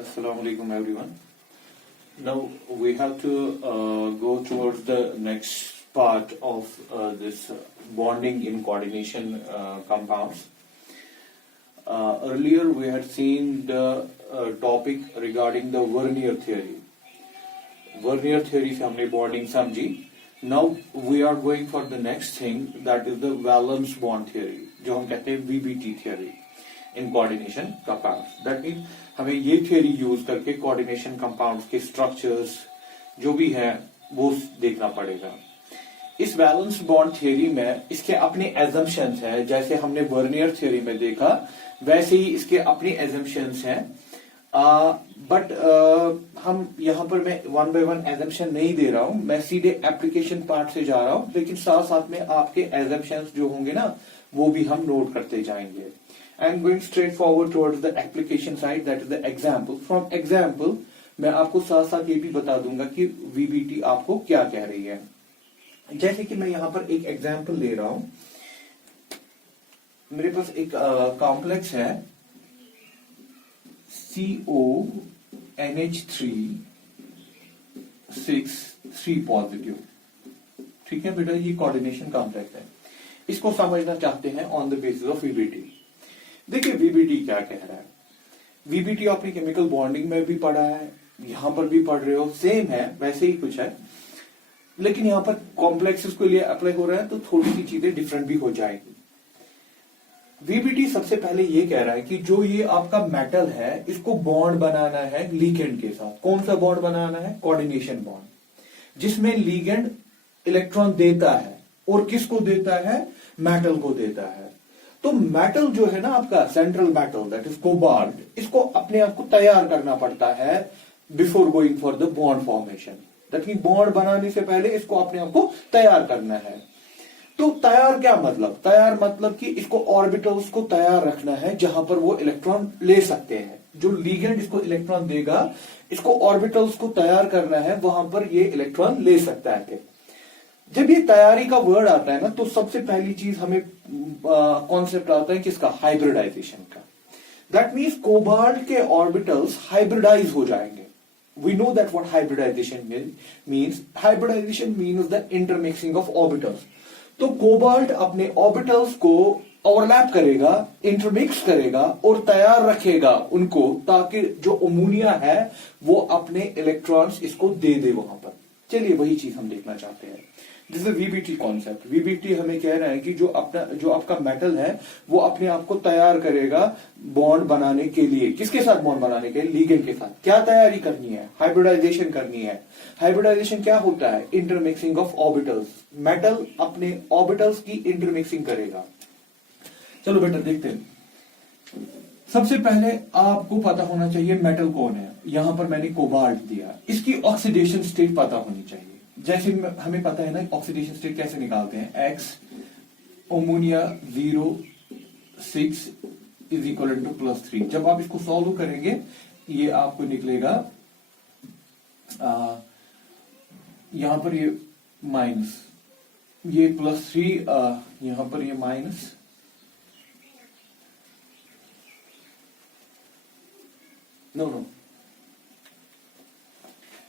Assalamu alaikum everyone. Now we have to go towards the next part of this bonding in coordination compounds. Earlier we had seen the topic regarding the Vernier theory. Vernier theory से हमने bonding समझी. Now we are going for the next thing, that is the valence bond theory, जो हम कहते हैं VBT theory in coordination compounds. That means हमें ये theory use करके कोऑर्डिनेशन कंपाउंड्स के स्ट्रक्चर्स जो भी है वो देखना पड़ेगा. इस वैलेंस बॉन्ड थ्योरी में इसके अपने एजम्पशंस है, जैसे हमने वर्नियर थ्योरी में देखा वैसे ही इसके अपनी एजम्पशंस हैं. बट हम यहाँ पर मैं वन बाय वन एजम्पशन नहीं दे रहा हूं, मैं सीधे एप्लीकेशन पार्ट से जा रहा हूं, लेकिन साथ साथ में आपके एजम्पशंस जो होंगे ना वो भी हम नोट करते जाएंगे. I'm going straight forward towards the application side, that is the example. From example, मैं आपको साथ साथ ये भी बता दूंगा कि VBT आपको क्या कह रही है. जैसे कि मैं यहाँ पर एक एग्जाम्पल ले रहा हूं. मेरे पास एक कॉम्प्लेक्स है CONH3 पॉजिटिव. ठीक है बेटा, ये कोऑर्डिनेशन कॉम्प्लेक्स है. इसको समझना चाहते हैं on the basis of VBT. देखिए VBT क्या कह रहा है. VBT आपने केमिकल बॉन्डिंग में भी पढ़ा है, यहां पर भी पढ़ रहे हो, सेम है, वैसे ही कुछ है, लेकिन यहां पर कॉम्प्लेक्सेस के लिए अप्लाई हो रहा है तो थोड़ी सी चीजें डिफरेंट भी हो जाएगी. VBT सबसे पहले ये कह रहा है कि जो ये आपका मेटल है इसको बॉन्ड बनाना है लिगेंड के साथ. कौन सा बॉन्ड बनाना है? कोऑर्डिनेशन बॉन्ड, जिसमें लिगेंड इलेक्ट्रॉन देता है. और किसको देता है? मेटल को देता है. तो मेटल जो है ना आपका central metal, that is cobalt, इसको अपने आप को तैयार करना पड़ता है before going for the bond formation. That mean bond बनाने से पहले इसको अपने आप को तैयार करना है. तो तैयार क्या मतलब? तैयार मतलब कि इसको ऑर्बिटल्स को तैयार रखना है जहां पर वो इलेक्ट्रॉन ले सकते हैं. जो लिगेंड इसको इलेक्ट्रॉन देगा, इसको ऑर्बिटल्स को तैयार करना है, वहां पर ये इलेक्ट्रॉन ले सकता है. जब ये तैयारी का वर्ड आता है ना, तो सबसे पहली चीज हमें कॉन्सेप्ट आता है किसका? हाइब्रिडाइजेशन का. दैट मीन्स कोबाल्ट के ऑर्बिटल्स हाइब्रिडाइज हो जाएंगे. We know that what hybridisation means. Hybridisation means the intermixing of orbitals. तो कोबाल्ट अपने ऑर्बिटल्स को ओवरलैप करेगा, इंटरमिक्स करेगा और तैयार रखेगा उनको, ताकि जो अमोनिया है वो अपने इलेक्ट्रॉन्स इसको दे दे वहां पर. चलिए वही चीज हम देखना चाहते हैं. This is VBT concept. VBT हमें कह रहा है कि जो आपका मेटल है वो अपने आप को तैयार करेगा बॉन्ड बनाने के लिए. किसके साथ बॉन्ड बनाने के लिए? लिगेंड के साथ. क्या तैयारी करनी है? हाइब्रिडाइजेशन करनी है. हाइब्रिडाइजेशन क्या होता है? Intermixing of orbitals. मेटल अपने ऑर्बिटल्स की इंटरमिक्सिंग करेगा. चलो बेटा देखते हैं. सबसे पहले आपको पता होना चाहिए मेटल कौन है. यहां पर मैंने कोबाल्ट दिया, इसकी ऑक्सीडेशन स्टेट पता होनी चाहिए. जैसे हमें पता है ना ऑक्सीडेशन स्टेट कैसे निकालते हैं. X ammonia 0.6 is equal to +3. जब आप इसको सॉल्व करेंगे ये आपको निकलेगा यहां पर ये माइनस, ये +3, यहां पर ये minus, no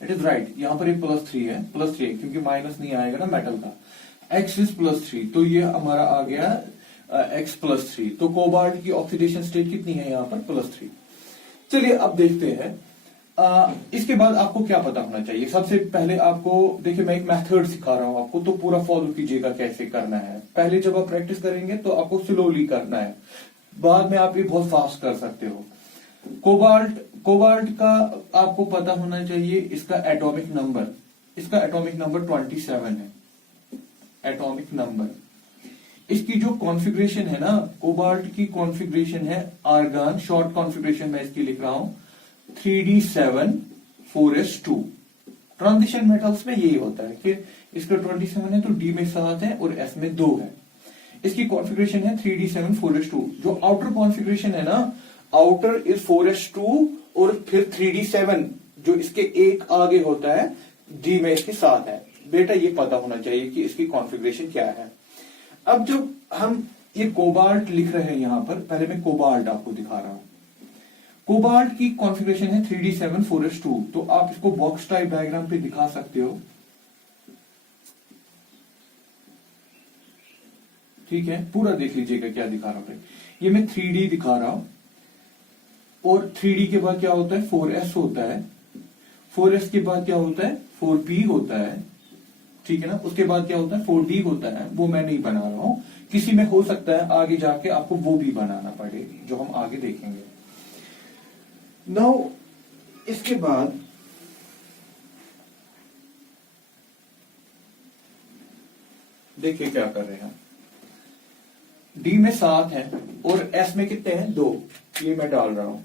it is right. यहां पर ये +3 है, क्योंकि माइनस नहीं आएगा ना मेटल का. X इज +3, तो ये हमारा आ गया X +3. तो कोबाल्ट की ऑक्सीडेशन स्टेट कितनी है यहां पर? +3. चलिए अब देखते हैं. इसके बाद आपको क्या पता होना चाहिए. सबसे पहले आपको देखिए, मैं एक मेथड सिखा रहा हूं आपको, तो पूरा फॉलो कीजिएगा कैसे करना है. पहले जब आप प्रैक्टिस करेंगे तो आपको स्लोली करना है, बाद में आप ये बहुत फास्ट कर सकते हो. कोबाल्ट का आपको पता होना चाहिए इसका एटॉमिक नंबर. इसका एटॉमिक नंबर 27 है. Atomic number. इसकी जो कॉन्फ़िगरेशन है ना, कोबाल्ट की कॉन्फ़िगरेशन है आर्गन. शॉर्ट कॉन्फ़िगरेशन मैं इसकी लिख रहा हूं 3d7 4s2. ट्रांजिशन मेटल्स में यही होता है कि इसका 27 है तो D में 7 है और S में 2 है. इसकी कॉन्फ़िगरेशन है 3d7 4s2. जो आउटर कॉन्फ़िगरेशन है ना, आउटर इज 4s2 और फिर 3d7 जो इसके एक आगे होता है D में इसके साथ है. बेटा ये पता होना चाहिए कि इसकी कॉन्फ़िगरेशन क्या है. अब जब हम ये कोबाल्ट लिख रहे हैं यहां पर, पहले मैं कोबाल्ट आपको दिखा रहा हूं. कोबाल्ट की कॉन्फ़िगरेशन है 3d7 4s2। तो आप इसको बॉक्स टाइप डायग्राम पे दिखा सकते हो, ठीक है। पूरा देख लीजिएगा क्या दिखा रहा हूं। ये मैं 3D दिखा रहा हूं, और 3D के बाद क्या होता है 4s होता है, 4s के बाद क्या होता है 4p होता है, ठीक है ना। उसके बाद क्या होता है 4d होता है, वो मैं नहीं बना रहा हूं। किसी में हो सकता है आगे जाके आपको वो भी बनाना पड़े, जो हम आगे देखेंगे। नाउ इसके बाद देखिए क्या कर रहे हैं। डी में 7 है और एस में कितने हैं 2, ये मैं डाल रहा हूं।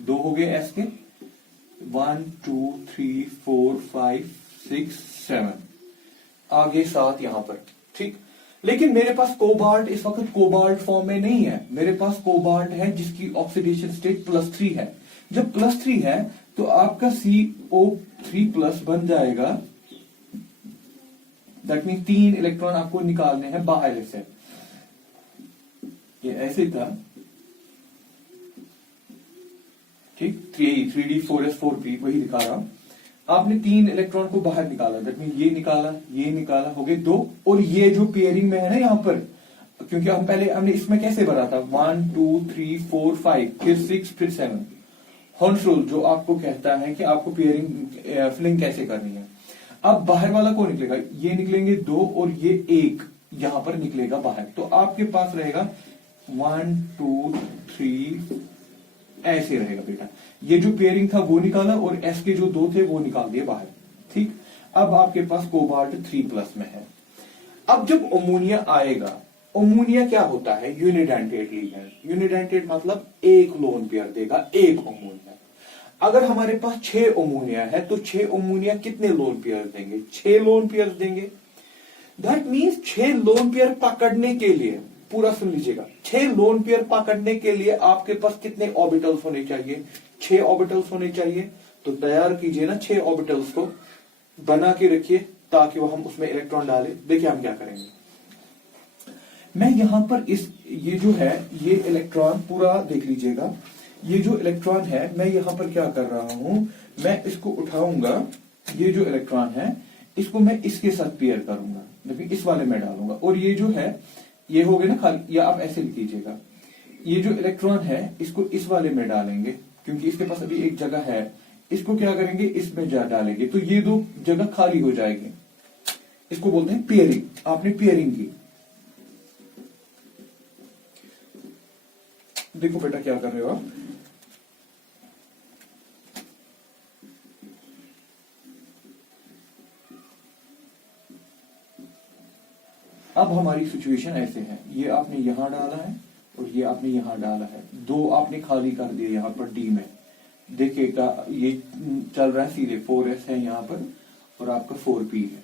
2 हो गए एस के, 1 2 3 4 5 6 7, आगे 7 यहां पर, ठीक। लेकिन मेरे पास कोबाल्ट इस वक्त कोबाल्ट फॉर्म में नहीं है, मेरे पास कोबाल्ट है जिसकी ऑक्सीडेशन स्टेट +3 है। जब +3 है तो आपका CO3+ बन जाएगा। दैट मीन 3 इलेक्ट्रॉन आपको निकालने हैं बाहर से। ये ऐसे था, ठीक। 3d4s4p वही दिखा रहा हूं। आपने 3 इलेक्ट्रॉन को बाहर निकाला, दैट मीन ये निकाला, हो गए 2। और ये जो पेयरिंग में है ना यहां पर, क्योंकि हम पहले हमने इसमें कैसे भरा था 1 2 3 4 5 फिर 6 फिर 7। हॉर्न्स रूल जो आपको कहता है कि आपको पेयरिंग फिलिंग कैसे करनी है। अब बाहर वाला कौन निकलेगा, ये निकलेंगे 2 और ये 1 यहां पर निकलेगा बाहर। तो आपके पास रहेगा 1 2 3 ऐसे रहेगा बेटा। ये जो पेयरिंग था वो निकाला और एस के जो 2 थे वो निकाल दिए बाहर, ठीक। अब आपके पास कोबाल्ट 3+ में है। अब जब अमोनिया आएगा, अमोनिया क्या होता है यूनिडेंटेट लिगेंड। यूनिडेंटेट मतलब एक लोन पेयर देगा, एक अमोनिया। अगर हमारे पास 6 अमोनिया है तो 6 अमोनिया कितने लोन पेयर देंगे, 6 लोन पेयर देंगे। दैट मीन्स 6 लोन पेयर पकड़ने के लिए, पूरा सुन लीजिएगा, 6 लोन पेयर पकड़ने के लिए आपके पास कितने ऑर्बिटल्स होने चाहिए, 6 ऑर्बिटल्स होने चाहिए। तो तैयार कीजिए ना 6 ऑर्बिटल्स को, बना के रखिए ताकि वो हम उसमें इलेक्ट्रॉन डालें। देखिए हम क्या करेंगे। मैं यहां पर ये जो है ये इलेक्ट्रॉन पूरा देख लीजिएगा। ये जो इलेक्ट्रॉन है मैं यहां पर क्या कर रहा हूं, मैं इसको उठाऊंगा, ये जो इलेक्ट्रॉन है इसको मैं इसके साथ पेयर करूंगा, लेकिन इस वाले में डालूंगा। और ये जो है ये हो गया ना खाली, या आप ऐसे लिख लीजिएगा। ये जो इलेक्ट्रॉन है इसको इस वाले में डालेंगे, क्योंकि इसके पास अभी एक जगह है। इसको क्या करेंगे इसमें डालेंगे, तो ये 2 जगह खाली हो जाएगी। इसको बोलते हैं पेयरिंग। आपने पेयरिंग की। देखो बेटा क्या कर रहे हो आप। अब हमारी सिचुएशन ऐसे है, ये आपने यहां डाला है और ये आपने यहां डाला है, 2 आपने खाली कर दिए यहां पर डी में। देखिएगा ये चल रहा है सीधे 4s है यहां पर और आपका 4p है,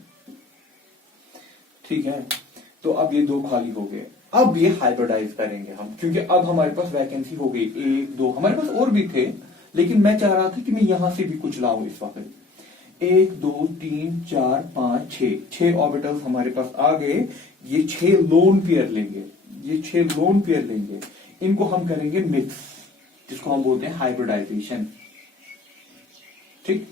ठीक है। तो अब ये 2 खाली हो गए। अब ये हाइब्रिडाइज करेंगे हम, क्योंकि अब हमारे पास वैकेंसी हो गई 1 2। हमारे पास और भी थे, लेकिन मैं चाह रहा था कि मैं यहां से भी कुछ लाऊं इस वक्त। 1 2 3 4 5 6 ऑर्बिटल्स हमारे पास आ गए। ये 6 लोन पेयर लेंगे, ये 6 लोन पेयर लेंगे, इनको हम करेंगे मिक्स, जिसको हम बोलते हैं हाइब्रिडाइजेशन, ठीक।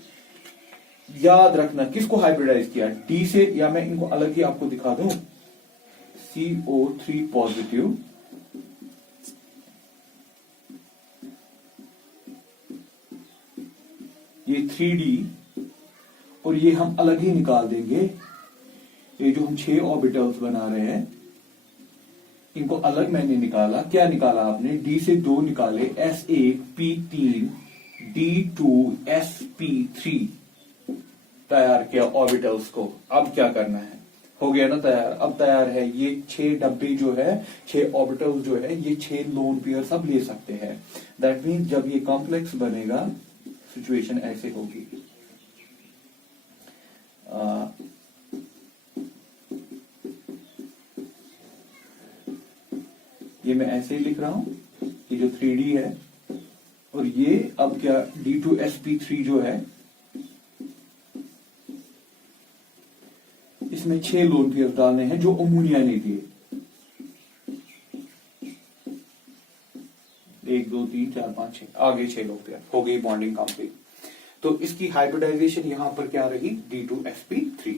याद रखना किसको हाइब्रिडाइज किया, डी से, या मैं इनको अलग ही आपको दिखा दूं। CO3 पॉजिटिव, ये 3D, और ये हम अलग ही निकाल देंगे। ये जो हम 6 ऑर्बिटल्स बना रहे हैं इनको अलग मैंने निकाला। क्या निकाला आपने, D से 2 निकाले, S1 P3 D2 sp3 तैयार किया ऑर्बिटल्स को। अब क्या करना है, हो गया ना तैयार। अब तैयार है ये 6 डब्बे जो है, 6 ऑर्बिटल्स जो है, ये 6 लोन पेयर सब ले सकते हैं। दैट मीन्स जब ये कॉम्प्लेक्स बनेगा सिचुएशन ऐसे होगी। ये मैं ऐसे ही लिख रहा हूं, ये जो 3D है, और ये अब क्या D2 sp3 जो है, इसमें 6 लोन पेयर डालने हैं जो अमोनिया ने दिए। 1 2 3 4 5 6 आगे 6 लोग थे, हो गई बॉन्डिंग कंप्लीट। तो इसकी हाइब्रिडाइजेशन यहां पर क्या रही, D2sp3।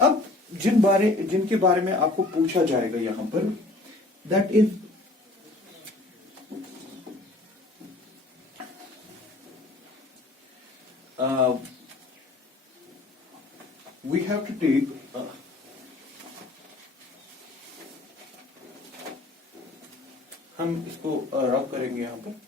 अब जिनके बारे में आपको पूछा जाएगा यहां पर, that is we have to take हम इसको रब करेंगे यहां पर।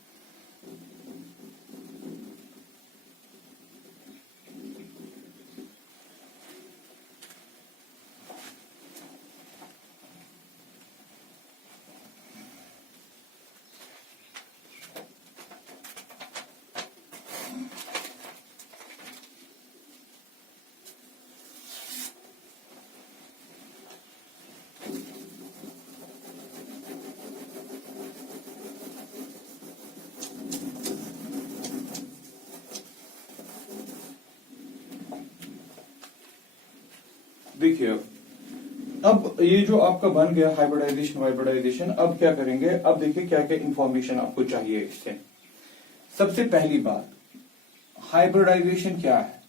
देखिए अब ये जो आपका बन गया हाइब्रिडाइजेशन, अब क्या करेंगे, अब देखिए क्या क्या इंफॉर्मेशन आपको चाहिए इससे। सबसे पहली बात, हाइब्रिडाइजेशन क्या है।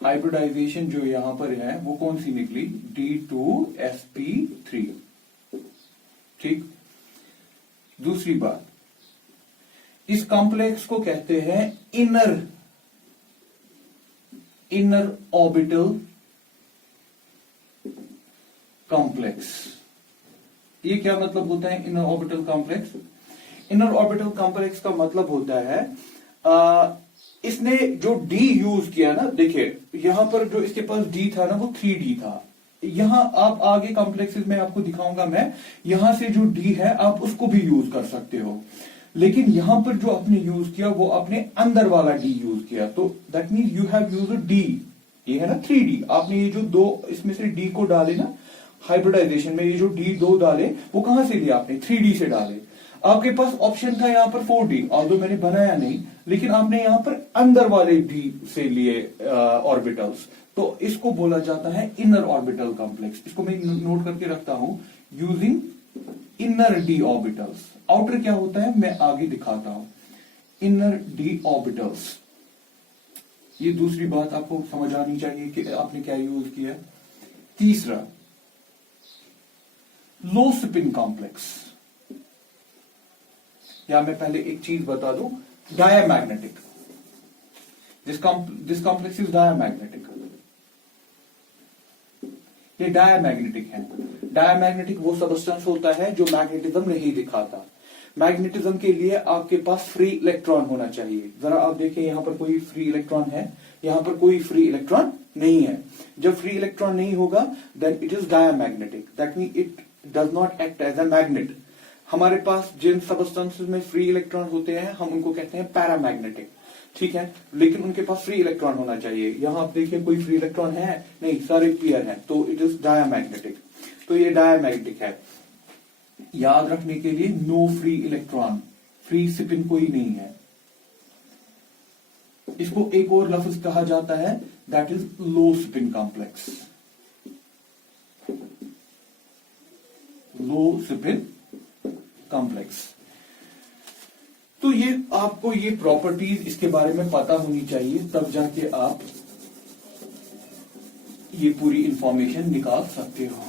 हाइब्रिडाइजेशन जो यहां पर है वो कौन सी निकली, D2sp3। ठीक। दूसरी बात, इस कॉम्प्लेक्स को कहते हैं इनर ऑर्बिटल कॉम्प्लेक्स। ये क्या मतलब होता है inner orbital complex. Inner orbital complex का मतलब होता है इसने जो डी यूज किया ना, देखिए यहां पर जो इसके पास डी था ना वो 3D था। यहां आप आगे कॉम्प्लेक्सेस में आपको दिखाऊंगा मैं, यहां से जो डी है आप उसको भी यूज कर सकते हो, लेकिन यहां पर जो आपने यूज किया वो आपने अंदर वाला डी यूज किया। तो that mean you have use D, ये है ना 3D, आपने ये जो दो इसमें से डी को डाले ना हाइब्रिडाइजेशन में, ये जो D2 डाले वो कहां से लिया आपने, 3D से डाले। आपके पास ऑप्शन था यहां पर 4D, ऑल्दो मैंने बनाया नहीं, लेकिन आपने यहां पर अंदर वाले D से लिए ऑर्बिटल्स, तो इसको बोला जाता है इनर ऑर्बिटल कॉम्प्लेक्स। इसको मैं नोट करके रखता हूं, using inner D orbitals. Outer क्या होता है मैं आगे दिखाता हूं, इनर D ऑर्बिटल्स। ये दूसरी बात आपको समझ आनी चाहिए कि आपने क्या यूज किया। तीसरा, लो स्पिन कॉम्प्लेक्स, या मैं पहले एक चीज बता दूं, diamagnetic. This complex is diamagnetic. ये डायामैग्नेटिक है। डायामैग्नेटिक वो सबस्टेंस होता है जो मैग्नेटिज्म नहीं दिखाता। मैग्नेटिज्म के लिए आपके पास फ्री इलेक्ट्रॉन होना चाहिए। जरा आप देखें यहां पर कोई फ्री इलेक्ट्रॉन है, यहां पर कोई फ्री इलेक्ट्रॉन नहीं है। जब फ्री इलेक्ट्रॉन नहीं होगा then it is diamagnetic, that mean it does not act as a magnet. हमारे पास जिन सबस्टेंसेस में फ्री इलेक्ट्रॉन होते हैं हम उनको कहते हैं पैरामैग्नेटिक, ठीक है, लेकिन उनके पास फ्री इलेक्ट्रॉन होना चाहिए। यहां आप देखिए कोई फ्री इलेक्ट्रॉन है नहीं, सारे क्लियर हैं, तो इट इज डायामैग्नेटिक। तो ये डायामैग्नेटिक है। याद रखने के लिए, no free electron, free spin कोई नहीं है। इसको एक और लफ्ज कहा जाता है, that is low spin complex. Low spin complex. तो ये आपको ये प्रॉपर्टीज इसके बारे में पता होनी चाहिए, तब जाके आप ये पूरी इंफॉर्मेशन निकाल सकते हो।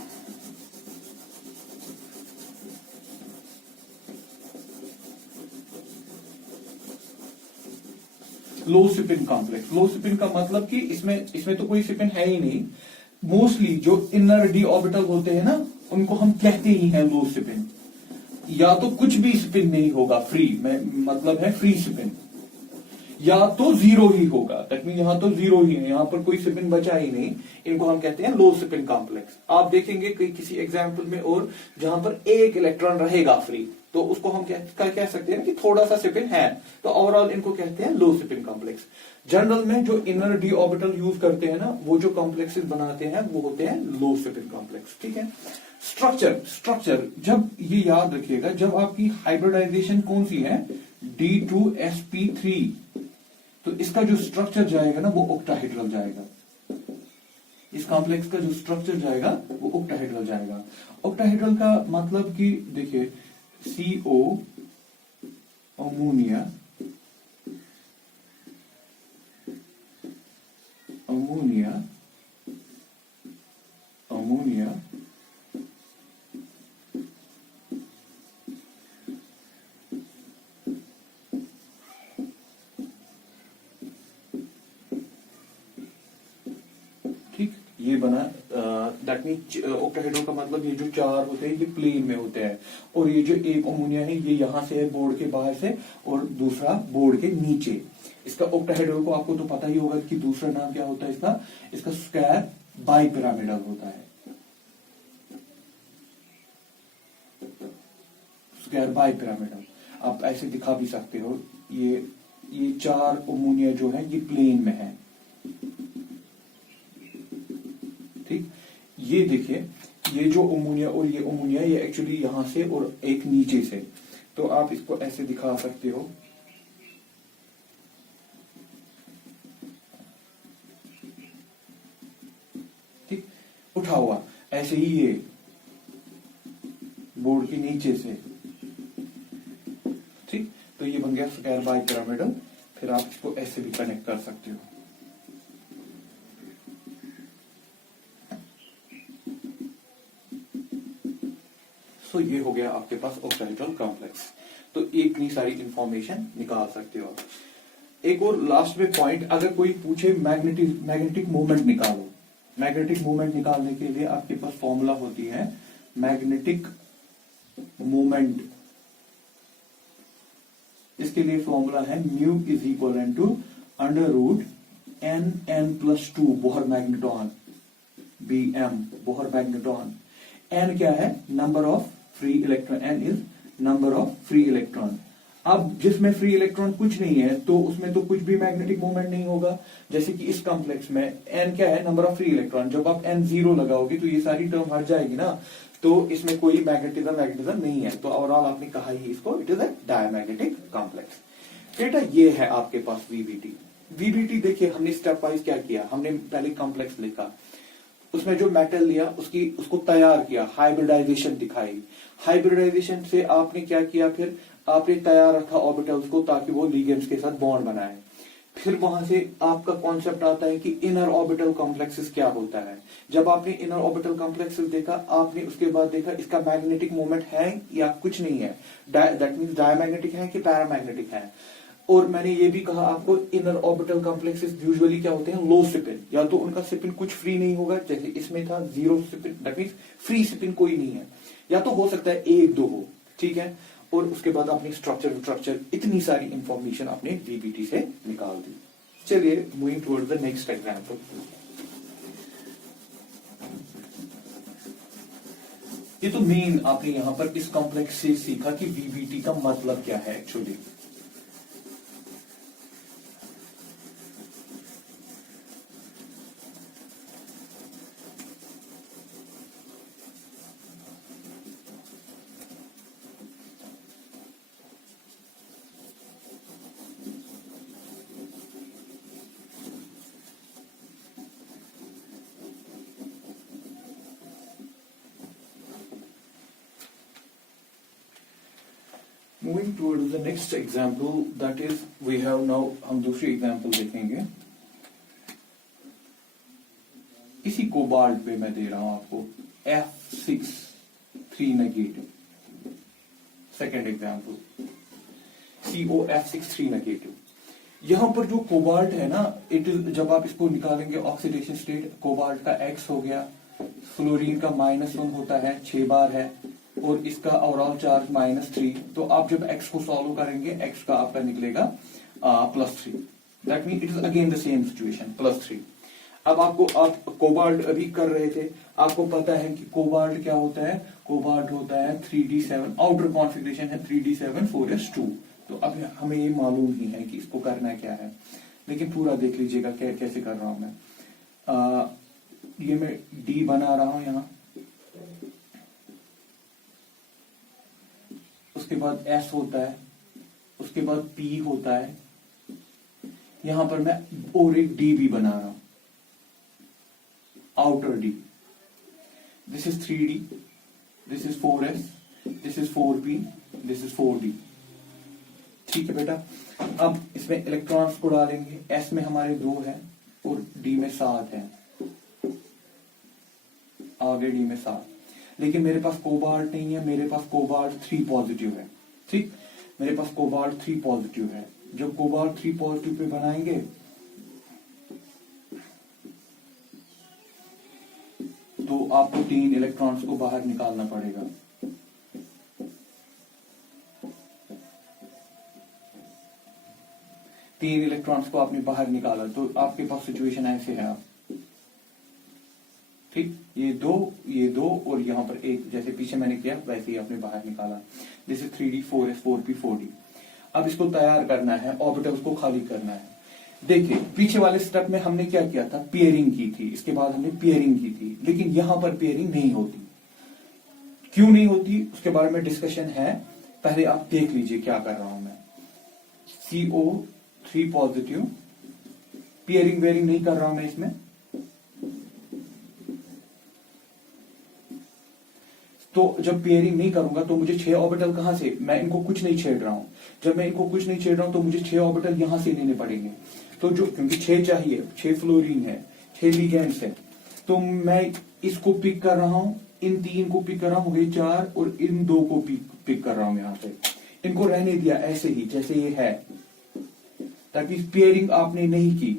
लो स्पिन कॉम्प्लेक्स, लो स्पिन का मतलब कि इसमें तो कोई स्पिन है ही नहीं। मोस्टली जो इनर डी ऑर्बिटल होते हैं ना उनको हम कहते ही हैं लो स्पिन। या तो कुछ भी स्पिन नहीं होगा, फ्री में मतलब है फ्री स्पिन, या तो जीरो ही होगा, दैट मीन यहां तो जीरो ही है, यहां पर कोई स्पिन बचा ही नहीं। इनको हम कहते हैं लो स्पिन कॉम्प्लेक्स। आप देखेंगे किसी एग्जाम्पल में और जहां पर एक इलेक्ट्रॉन रहेगा फ्री, तो उसको हम कह सकते हैं कि थोड़ा सा स्पिन है, तो ओवरऑल इनको कहते हैं लो स्पिन कॉम्प्लेक्स। जनरल में जो इनर डी ऑर्बिटल यूज करते हैं ना, वो जो कॉम्प्लेक्सेस बनाते हैं वो होते हैं लो स्पिन कॉम्प्लेक्स, ठीक है। स्ट्रक्चर जब ये याद रखिएगा, जब आपकी हाइब्रिडाइजेशन कौन सी है, D2sp3, तो इसका जो स्ट्रक्चर जाएगा ना वो ऑक्टाहेड्रल जाएगा। इस कॉम्प्लेक्स का जो स्ट्रक्चर जाएगा वो ऑक्टाहेड्रल जाएगा। ऑक्टाहेड्रल का मतलब कि देखिए CO अमोनिया अमोनिया अमोनिया ठीक, ये बना। दैट मीन ऑक्टाहेड्रल का मतलब ये जो चार होते हैं ये प्लेन में होते हैं, और ये जो एक अमोनिया है ये यहां से है बोर्ड के बाहर से, और दूसरा बोर्ड के नीचे। इसका ऑक्टाहेड्रल को आपको तो पता ही होगा कि दूसरा नाम क्या होता है इसका, इसका स्क्वायर बाइपिरामिडल होता है, स्क्वायर बाइपिरामिडल। आप ऐसे दिखा भी सकते हो, ये चार अमोनिया जो है ये प्लेन में है। ठीक, ये देखिए, ये जो अमोनिया और ये अमोनिया ये एक्चुअली यहां से और एक नीचे से, तो आप इसको ऐसे दिखा सकते हो। ठीक, उठा हुआ ऐसे ही ये बोर्ड के नीचे से। ठीक, तो ये बन गया स्क्वायर बाइपिरामिडल। फिर आप इसको ऐसे भी कनेक्ट कर सकते हो। तो ये हो गया आपके पास ऑक्टाहेड्रल कॉम्प्लेक्स। तो इतनी सारी इंफॉर्मेशन निकाल सकते हो। एक और लास्ट में पॉइंट, अगर कोई पूछे मैग्नेटिक मूवमेंट निकालो, मैग्नेटिक मूवमेंट निकालने के लिए आपके पास फॉर्मूला होती है मैग्नेटिक मूवमेंट। इसके लिए फॉर्मूला है mu is equal to under root n+2 Bohr magneton, Bm Bohr magneton. n क्या है, number of free electron, n is number of free electron. अब जिसमें फ्री इलेक्ट्रॉन कुछ नहीं है तो उसमें तो कुछ भी मैग्नेटिक मूवमेंट नहीं होगा। जैसे कि इस कॉम्प्लेक्स में n क्या है, नंबर ऑफ फ्री इलेक्ट्रॉन। जब आप n 0 लगाओगे तो ये सारी टर्म हट जाएगी ना, तो इसमें कोई मैग्नेटिज्म नहीं है। तो ओवरऑल आपने कहा ही इसको, it is a diamagnetic complex. बेटा ये है आपके पास वीबीटी। वीबीटी देखिए हमने स्टेप वाइज क्या किया, हमने पहले कॉम्प्लेक्स लिखा, उसमें जो मेटल लिया उसको तैयार किया, हाइब्रिडाइजेशन दिखाई। हाइब्रिडाइजेशन से आपने क्या किया, फिर आपने तैयार रखा ऑर्बिटल्स को ताकि वो लिगेंड्स के साथ बॉन्ड बनाए। फिर वहां से आपका कॉन्सेप्ट आता है कि इनर ऑर्बिटल कॉम्प्लेक्सेस क्या होता है। जब आपने इनर ऑर्बिटल कॉम्प्लेक्सेस देखा, आपने उसके बाद देखा इसका मैग्नेटिक मूवमेंट है या कुछ नहीं है, दैट मींस डायमैग्नेटिक है कि पैरामैग्नेटिक है। और मैंने ये भी कहा आपको, इनर ऑर्बिटल कॉम्प्लेक्सेस यूजुअली क्या होते हैं, लो स्पिन, या तो उनका स्पिन कुछ फ्री नहीं होगा, जैसे इसमें था 0 spin, that means free spin कोई नहीं है, या तो हो सकता है 1-2 हो। ठीक है, और उसके बाद आपने स्ट्रक्चर इतनी सारी इंफॉर्मेशन आपने वीबीटी से निकाल दी। चलिए moving towards the next example. ये तो मेन आपने यहां पर इस कॉम्प्लेक्स से सीखा कि वीबीटी का मतलब क्या है actually. Moving towards the next example, that is we have now, हम दूसरी एग्जाम्पल देखेंगे। इसी कोबाल्ट पे मैं दे रहा हूं आपको F6 3 negative. Second example COF6 3 negative. यहां पर जो कोबाल्ट है ना, इट इज, जब आप इसको निकालेंगे ऑक्सीडेशन स्टेट, कोबाल्ट का X हो गया, फ्लोरीन का -1 होता है, 6 बार है, और इसका ओवरऑल चार्ज -3। तो आप जब x को सॉल्व करेंगे, x का आपका निकलेगा +3। That mean it is again the same situation, +3। अब आपको, आप कोबाल्ट अभी कर रहे थे, आपको पता है कि कोबाल्ट क्या होता है, कोबाल्ट होता है 3d7, आउटर कॉन्फ़िगरेशन है 3d7 4s2। तो अब हमें ये मालूम ही है कि इसको करना क्या है, लेकिन पूरा देख लीजिएगा कैसे कर रहा हूं मैं। ये मैं D बना रहा हूं यहां, उसके बाद S होता है, उसके बाद P होता है, यहां पर मैं और एक D भी बना रहा हूं, outer D। This is 3D, this is 4S, this is 4P, this is 4d। ठीक है बेटा, अब इसमें इलेक्ट्रॉन्स को डालेंगे। s में हमारे 2 है और d में 7 है, आगे d में 7। लेकिन मेरे पास कोबाल्ट नहीं है, मेरे पास कोबाल्ट 3 पॉजिटिव है। ठीक, मेरे पास कोबाल्ट 3 पॉजिटिव है। जब कोबाल्ट 3 पॉजिटिव पे बनाएंगे तो आपको 3 इलेक्ट्रॉन्स को बाहर निकालना पड़ेगा। तीन इलेक्ट्रॉन्स को आपने बाहर निकाला तो आपके पास सिचुएशन ऐसे है। आप ठीक, ये दो और यहाँ पर एक, जैसे पीछे मैंने किया वैसे ही आपने बाहर निकाला। This is 3d 4s 4p 4d। अब इसको तैयार करना है, ऑर्बिटल्स को खाली करना है। देखिए पीछे वाले स्टेप में हमने क्या किया था, पेयरिंग की थी, इसके बाद हमने पेयरिंग की थी, लेकिन यहां पर पेयरिंग नहीं होती। क्यों नहीं होती उसके बारे में डिस्कशन है, पहले आप देख लीजिए क्या कर रहा हूं मैं। CO3 पॉजिटिव, पेयरिंग वेयरिंग नहीं कर रहा हूं मैं इसमें। तो जब पेयरिंग नहीं करूंगा तो मुझे 6 ऑर्बिटल कहां से, मैं इनको कुछ नहीं छेड़ रहा हूं। जब मैं इनको कुछ नहीं छेड़ रहा हूं तो मुझे 6 ऑर्बिटल यहां से लेने पड़ेंगे। तो जो, क्योंकि 6 चाहिए, 6 फ्लोरीन है, 6 लिगेंड्स है, तो मैं इसको पिक कर रहा हूं, इन 3 को पिक कर रहा हूं, ये 4, और इन 2 को पिक कर रहा हूं यहां से। इनको रहने दिया ऐसे ही जैसे ये है, ताकि पेयरिंग आपने नहीं की।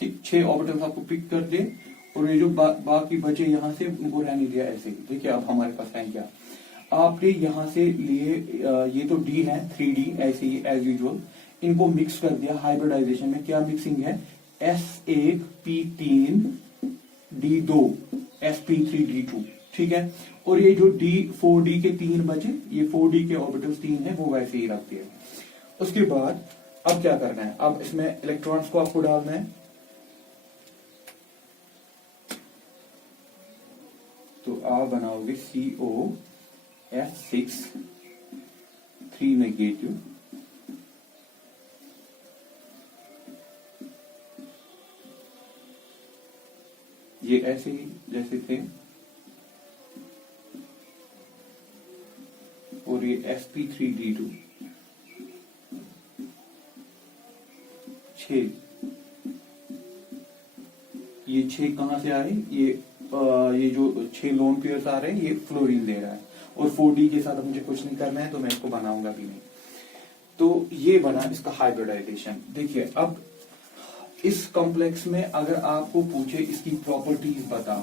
ठीक, 6 ऑर्बिटल्स आपको पिक कर दिए और ये जो बाकी बचे यहां से उनको रहने दिया ऐसे ही। देखिए अब हमारे पास है क्या, आपने यहां से लिए, ये तो D है 3D ऐसे ही एज यूजुअल, इनको मिक्स कर दिया हाइब्रिडाइजेशन में। क्या मिक्सिंग है, S1 P3 D2 sp3d2। ठीक है, और ये जो D4D के 3 बचे, ये 4D के ऑर्बिटल्स 3 है, वो वैसे ही रख दिए। उसके बाद अब क्या करना है, अब इसमें इलेक्ट्रॉन्स को आपको डालना है। तो आप बनाओगे COS6 3 नेगेटिव, ये ऐसे ही जैसे थे, और ये sp3d2 6, ये 6 कहां से आ रहे, ये जो 6 लोन पेयर्स आ रहे हैं ये फ्लोरीन दे रहा है, और 4D के साथ मुझे कुछ नहीं करना है तो मैं इसको बनाऊंगा भी नहीं। तो ये बना इसका हाइब्रिडाइजेशन। देखिए अब इस कॉम्प्लेक्स में अगर आपको पूछे इसकी प्रॉपर्टीज बताओ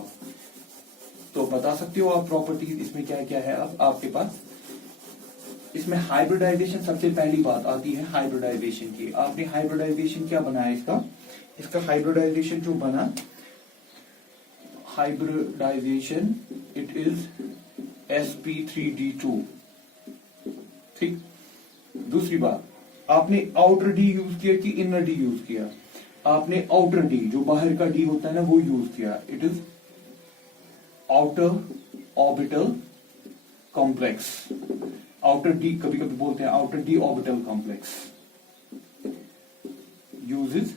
तो बता सकते हो आप प्रॉपर्टीज, इसमें क्या क्या है। अब आपके पास इसमें हाइब्रिडाइजेशन, सबसे पहली बात आती है हाइब्रिडाइजेशन की। आपने हाइब्रिडाइजेशन क्या बनाया, इसका हाइब्रिडाइजेशन जो बना, हाइब्रिडाइजेशन इट इज sp3d2। ठीक, दूसरी बात, आपने आउटर डी यूज किया कि इनर डी यूज किया, आपने आउटर डी जो बाहर का डी होता है ना वो यूज किया। It is outer orbital complex, outer D, कभी कभी बोलते हैं outer D orbital complex, uses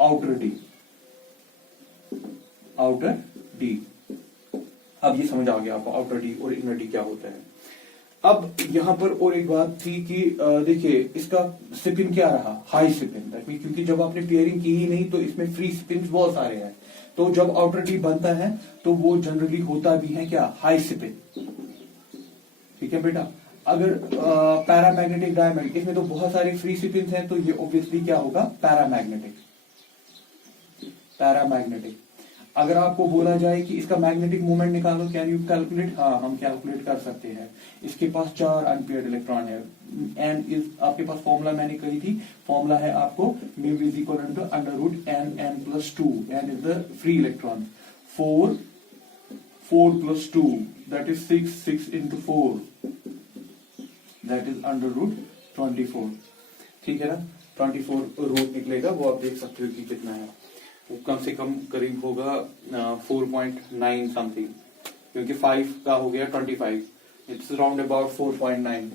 outer D, outer D. अब ये समझ आ गया आपको आउटर डी और इनर डी क्या होता है। अब यहां पर और एक बात थी कि देखिए इसका स्पिन क्या रहा, हाई स्पिन, क्योंकि जब आपने पेयरिंग की ही नहीं तो इसमें फ्री स्पिन बहुत सारे हैं। तो जब आउटर डी बनता है तो वो जनरली होता भी है क्या, हाई स्पिन। ठीक है बेटा, अगर पैरामैग्नेटिक डायमंड, इसमें तो बहुत सारे फ्री स्पिन हैं तो ये ऑब्वियसली क्या होगा, पैरामैग्नेटिक। पैरामैग्नेटिक, अगर आपको बोला जाए कि इसका मैग्नेटिक मोमेंट निकालो, कैन यू कैलकुलेट, हाँ हम कैलकुलेट कर सकते हैं। इसके पास 4 अनपेयर्ड इलेक्ट्रॉन है, एंड इज आपके पास फॉर्मूला मैंने कही थी, फॉर्मूला है आपको mu is equal to √n+2, n is the free electron, 4+2 that is 6 into 4 that is √24। ठीक है ना, 24 रूट निकलेगा, वो आप देख सकते हो कि कितना है, वो कम से कम करीब होगा 4.9 समथिंग, क्योंकि 5 का हो गया 25, इट्स राउंड अबाउट 4.9।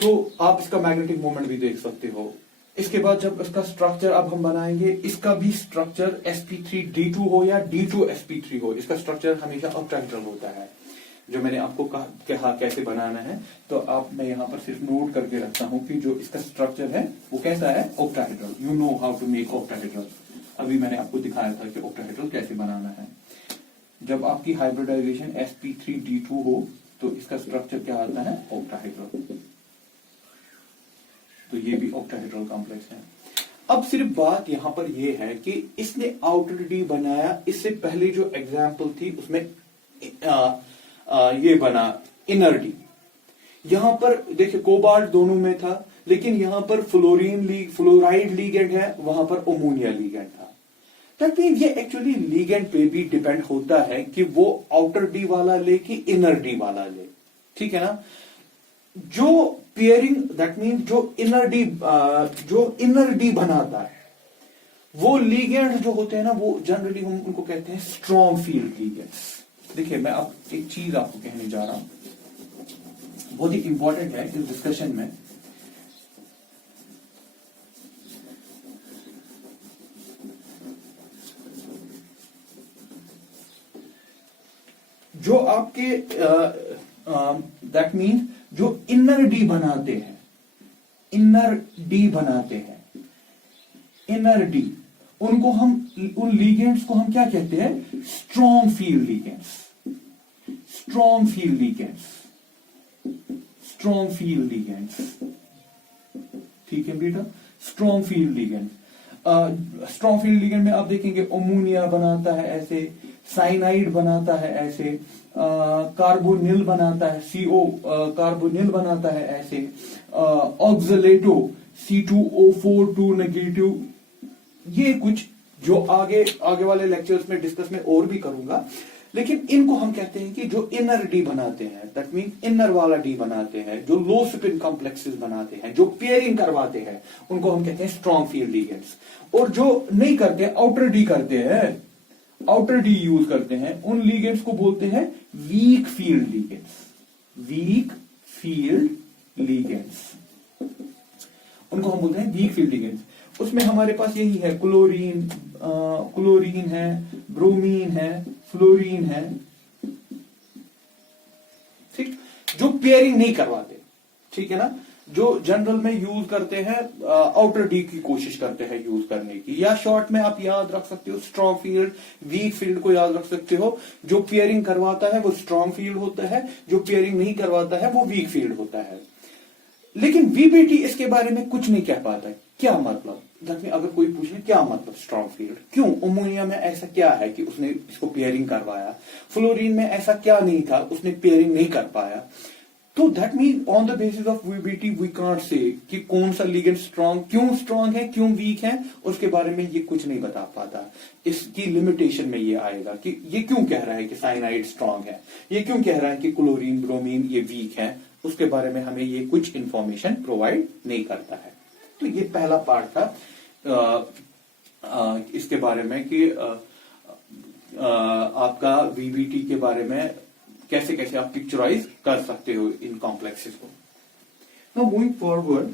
तो आप इसका मैग्नेटिक मोमेंट भी देख सकते हो। इसके बाद जब इसका स्ट्रक्चर अब हम बनाएंगे, इसका भी स्ट्रक्चर sp3d2 हो या d2sp3 हो, इसका स्ट्रक्चर हमेशा ऑक्टाहेड्रल होता है। जो मैंने आपको कहा कैसे बनाना है, तो आप मैं यहां पर सिर्फ नोट करके रखता हूं कि जो इसका स्ट्रक्चर है वो कैसा है, octahedral. You know how to make octahedral. अभी मैंने आपको दिखाया था कि ऑक्टाहेड्रल कैसे बनाना है। जब आपकी हाइब्रिडाइजेशन sp3d2 हो तो इसका स्ट्रक्चर क्या आता है, ऑक्टाहेड्रल। तो ये भी ऑक्टाहेड्रल कॉम्प्लेक्स है। अब सिर्फ बात यहां पर यह है कि इसने आउटर डी बनाया, इससे पहले जो एग्जाम्पल थी उसमें ये बना इनर डी। यहां पर देखिए कोबाल्ट दोनों में था, लेकिन यहां पर फ्लोराइड लीगेंड है, वहां पर अमोनिया लीगेंड था। दैट मीन ये एक्चुअली लीगेंड पे भी डिपेंड होता है कि वो आउटर डी वाला ले कि इनर डी वाला ले, ठीक है ना। जो पेयरिंग दैट मीन जो इनर डी बनाता है, वो लीगेंड जो होते हैं ना, वो जनरली हम उनको कहते हैं स्ट्रॉन्ग फील्ड लीगेंड्स। देखिए मैं अब एक चीज आपको कहने जा रहा हूं, बहुत ही इंपॉर्टेंट है इस डिस्कशन में। जो आपके दैट मीन जो इनर डी बनाते हैं, इनर डी उनको हम, उन लीगेंड्स को हम क्या कहते हैं, स्ट्रॉन्ग फील्ड लीगेंड्स। ठीक है बेटा, strong field ligand. Strong field ligand में आप देखेंगे अमोनिया बनाता है ऐसे, साइनाइड बनाता है ऐसे, कार्बोनिल बनाता है, CO कार्बोनिल बनाता है ऐसे, ऑक्सलेटो C2O4 2 नेगेटिव। ये कुछ जो आगे वाले लेक्चर्स में डिस्कस में और भी करूंगा, लेकिन इनको हम कहते हैं कि जो इनर डी बनाते हैं, दैट मीन इनर वाला डी बनाते हैं, जो लो स्पिन कॉम्प्लेक्सेस बनाते हैं, जो पेयरिंग करवाते हैं, उनको हम कहते हैं स्ट्रॉन्ग फील्ड लीगेंड्स। और जो नहीं करते, आउटर डी करते हैं, आउटर डी यूज करते हैं, उन लीगेंड्स को बोलते हैं वीक फील्ड लीगेंड्स। उनको हम बोलते हैं वीक फील्ड लीगेंड्स। उसमें हमारे पास यही है, क्लोरीन है, ब्रोमीन है, फ्लोरीन है, ठीक, जो पेयरिंग नहीं करवाते, ठीक है ना। जो जनरल में यूज करते हैं, आउटर डी की कोशिश करते हैं यूज करने की, या शॉर्ट में आप याद रख सकते हो स्ट्रॉन्ग फील्ड, वीक फील्ड को याद रख सकते हो। जो पेयरिंग करवाता है वो स्ट्रॉन्ग फील्ड होता है, जो पेयरिंग नहीं करवाता है वो वीक फील्ड होता है। लेकिन वीबीटी इसके बारे में कुछ नहीं कह पाता है। क्या मतलब, अगर कोई पूछे क्या मतलब स्ट्रॉन्ग फील्ड, क्यों अमोनिया में ऐसा क्या है कि उसने इसको पेयरिंग करवाया, फ्लोरीन में ऐसा क्या नहीं था उसने पेयरिंग नहीं कर पाया। तो that mean on the basis of VBT we can't say कि कौन सा लिगेंड क्यों स्ट्रॉन्ग है, क्यों वीक है, उसके बारे में ये कुछ नहीं बता पाता। इसकी लिमिटेशन में ये आएगा कि ये क्यों कह रहा है कि साइनाइड स्ट्रॉन्ग है, ये क्यों कह रहा है कि क्लोरीन ब्रोमीन ये वीक है, उसके बारे में हमें ये कुछ इंफॉर्मेशन प्रोवाइड नहीं करता है। तो ये पहला पार्ट था इसके बारे में कि आपका वीबीटी के बारे में कैसे कैसे आप पिक्चराइज कर सकते हो इन कॉम्प्लेक्सेस को। Now moving forward,